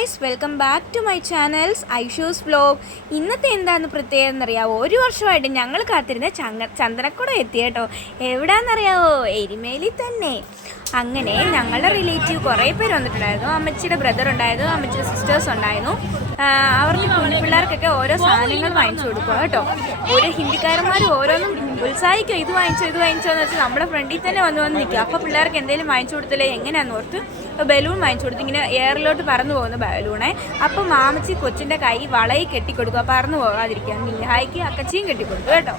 Guys welcome back to my channels Aishu's vlog. ഇന്നത്തെ എന്താന്ന് പ്രത്യേകത എന്നറിയാവോ ഒരു വർഷമായിട്ട് ഞങ്ങൾ കാത്തിരുന്ന ചങ്ങ ചന്ദനക്കുടം എത്തി കേട്ടോ. എവിടാന്നറിയാവോ? എരിമേലി തന്നെ. അങ്ങനെ ഞങ്ങളുടെ റിലേറ്റീവ് കുറേ പേര് വന്നിട്ടുണ്ടായിരുന്നു. അമ്മച്ചിയുടെ ബ്രദർ ഉണ്ടായിരുന്നു അമ്മച്ചിയുടെ സിസ്റ്റേഴ്സ് ഉണ്ടായിരുന്നു. അവർക്ക് കുഞ്ഞു പിള്ളേർക്കൊക്കെ ഓരോ സാധനങ്ങൾ വാങ്ങിച്ചു കൊടുക്കുക കേട്ടോ. ഓരോ ഹിന്ദിക്കാരന്മാർ ഓരോന്നും ഉത്സാഹിക്കും. ഇത് വാങ്ങിച്ചോ ഇത് വാങ്ങിച്ചോ എന്ന് വെച്ചാൽ നമ്മുടെ ഫ്രണ്ടിൽ തന്നെ വന്ന് വന്ന് നിൽക്കും. അപ്പോൾ പിള്ളേർക്ക് എന്തെങ്കിലും വാങ്ങിച്ചു കൊടുത്തില്ലേ? എങ്ങനെയാണെന്ന് ഓർത്ത് ബലൂൺ വാങ്ങിച്ചു കൊടുത്തു. ഇങ്ങനെ എയറിലോട്ട് പറന്നു പോകുന്ന ബലൂണെ. അപ്പോൾ മാമച്ചി കൊച്ചിന്റെ കൈ വളയിൽ കെട്ടിക്കൊടുക്കുക. പറന്നു പോകാതിരിക്കുക മിൻഹായ്ക്ക് അക്കച്ചിയും കെട്ടിക്കൊടുത്തു കേട്ടോ.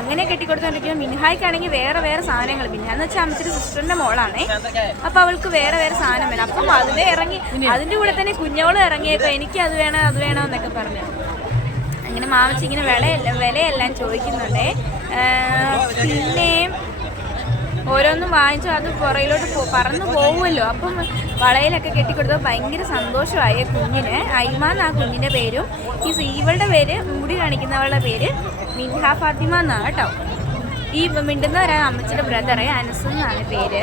അങ്ങനെ കെട്ടിക്കൊടുത്തോണ്ടിരിക്കുമ്പോൾ മിൻഹായ്ക്കാണെങ്കിൽ വേറെ വേറെ സാധനങ്ങൾ മിൻഹാന്ന് വെച്ചാൽ അമ്മച്ചിയുടെ സിസ്റ്ററിന്റെ മോളാണേ. അപ്പോൾ അവൾക്ക് വേറെ വേറെ സാധനം വേണം. അപ്പം അതിനെ ഇറങ്ങി അതിന്റെ കൂടെ തന്നെ കുഞ്ഞോളും ഇറങ്ങിയേക്കോ എനിക്ക് അത് വേണം അത് വേണം എന്നൊക്കെ പറഞ്ഞു. അങ്ങനെ മാമച്ചി ഇങ്ങനെ വിലയല്ല വിലയെല്ലാം ചോദിക്കുന്നുണ്ടേ. പിന്നെ ഓരോന്നും വാങ്ങിച്ചു അത് പുറയിലോട്ട് പറന്നു പോകുമല്ലോ അപ്പം വളയിലൊക്കെ കെട്ടിക്കൊടുത്തത് ഭയങ്കര സന്തോഷമായ കുഞ്ഞിന്. ഐമാൻ ആ കുഞ്ഞിന്റെ പേരും. ഈ സീവളുടെ പേര് മുടി കാണിക്കുന്നവളുടെ പേര് മിൻഹ ഫാത്തിമ എന്നാണ് കേട്ടോ. ഈ മിണ്ടുന്ന ഒരാൾ അമ്മച്ചിയുടെ ബ്രദറെ അനസ് എന്നാണ് പേര്.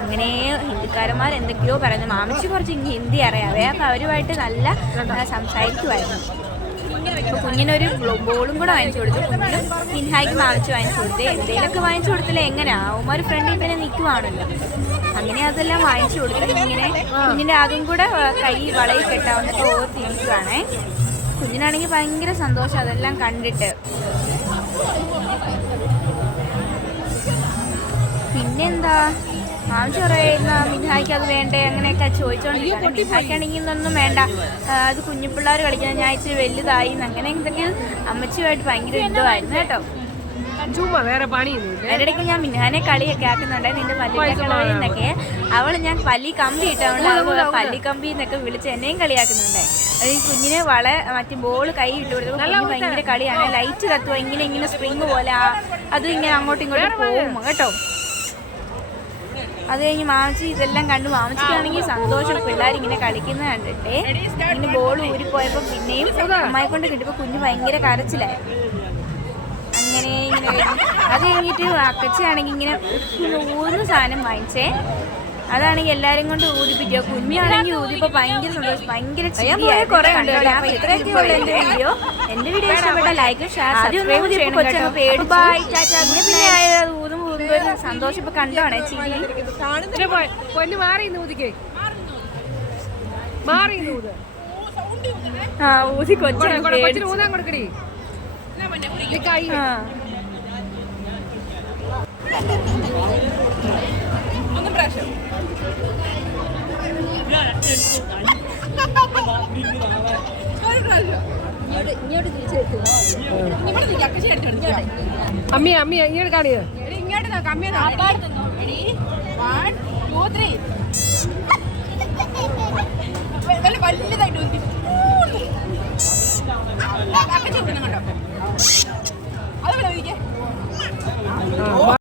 അങ്ങനെ ഹിന്ദിക്കാരന്മാർ എന്തൊക്കെയോ പറയുന്നു. മാമച്ചി കുറച്ച് ഹിന്ദി അറിയാവേ അപ്പം അവരുമായിട്ട് നല്ല സംസാരിക്കുമായിരുന്നു. അപ്പോൾ കുഞ്ഞിനൊരു ബോളും കൂടെ വാങ്ങിച്ചു കൊടുത്തു. കുഞ്ഞിനും മിൻഹായ്ക്ക് വാങ്ങിച്ചു വാങ്ങിച്ചു കൊടുത്തു. എന്തെങ്കിലുമൊക്കെ വാങ്ങിച്ചു കൊടുത്തില്ല? എങ്ങനെയാ അവന്മാർ ഫ്രണ്ടിൽ തന്നെ നിൽക്കുവാണല്ലോ അങ്ങനെ അതെല്ലാം വാങ്ങിച്ചു കൊടുത്തു. ഇങ്ങനെ കുഞ്ഞിന്റെ ആദ്യം കൂടെ കൈ വളയിൽ കെട്ടാവുന്നൊക്കെ ഓർത്തിരിക്കുവാണേ കുഞ്ഞിനാണെങ്കിൽ ഭയങ്കര സന്തോഷം. അതെല്ലാം കണ്ടിട്ട്. പിന്നെന്താ? മാമിച്ച് പറയുന്ന മിഠായിക്ക് അത് വേണ്ടേ? അങ്ങനെയൊക്കെ ചോദിച്ചോണ്ടിരിക്കും മിഠായിക്കാണെങ്കിൽ ഇതൊന്നും വേണ്ട. അത് കുഞ്ഞു പിള്ളേർ കളിക്കുന്നത് ഞാൻ ഇച്ചിരി വലുതായി അങ്ങനെ എന്തൊക്കെ അമ്മച്ചിയുമായിട്ട് ഭയങ്കര യുദ്ധമായിരുന്നു കേട്ടോ. ചുമ്മാ വേറെ പണിയൊന്നും അതിനിടയ്ക്ക് ഞാൻ മിന്നാനെ കളിയൊക്കെ ആക്കുന്നുണ്ട്. നിന്റെ പല്ലിന്നൊക്കെ അവൾ ഞാൻ പല്ലി കമ്പി ഇട്ടുകൊണ്ട് അവൾ പല്ലി കമ്പി എന്നൊക്കെ വിളിച്ച് എന്നെയും കളിയാക്കുന്നുണ്ട്. അത് കുഞ്ഞിനെ വള മറ്റേ ബോൾ കൈ ഇട്ട് കൊടുത്തപ്പോൾ കുഞ്ഞ് ഭയങ്കര കളിയാണ്. ലൈറ്റ് കത്തുക ഇങ്ങനെ ഇങ്ങനെ സ്പ്രിങ് പോലെ അത് ഇങ്ങനെ അങ്ങോട്ടും ഇങ്ങോട്ടും പോകും കേട്ടോ. അത് കഴിഞ്ഞ് മാമച്ചി ഇതെല്ലാം കണ്ടു മാമച്ചിക്കാണെങ്കിൽ സന്തോഷം. പിള്ളേർ ഇങ്ങനെ കളിക്കുന്നത് കണ്ടിട്ടേ. പിന്നെ ബോൾ ഊരിപ്പോയപ്പോൾ പിന്നെയും അമ്മായി കൊണ്ട് കിട്ടിയപ്പോൾ കുഞ്ഞ് ഭയങ്കര കരച്ചിലായി. അങ്ങനെ ഇങ്ങനെ അത് കഴിഞ്ഞിട്ട് അക്കച്ചയാണെങ്കിൽ ഇങ്ങനെ ഊരുന്ന സാധനം വാങ്ങിച്ചേ. അതാണെങ്കിൽ എല്ലാരും കൊണ്ട് ഊതിപ്പിക്കുക കുഞ്ഞാണെങ്കിൽ ഊതിപ്പോ ഭയങ്കര സന്തോഷം. ഭയങ്കര വീഡിയോ എന്റെ വീഡിയോ ഇഷ്ടപ്പെട്ട ലൈക്ക് ഷെയർ സബ്സ്ക്രൈബ് ചെയ്യണം കേട്ടോ. ബൈ ടാറ്റ. പിന്നെ പിന്നെ ഒരു സന്തോഷം ഇപ്പൊ കണ്ടോണേ ചിരി. പിന്നെ മാറി ഊതിക്കേ. മാറി ആ ഊതി കൊച്ചു കൊച്ചിന് ഊതാൻ കൊടുക്കടി. അമ്മി അമ്മി ഇങ്ങോട്ട് കാണിയോ ഇങ്ങോട്ട് നോക്കാം അമ്മയെ നോക്കാം വൺ ടു ത്രീ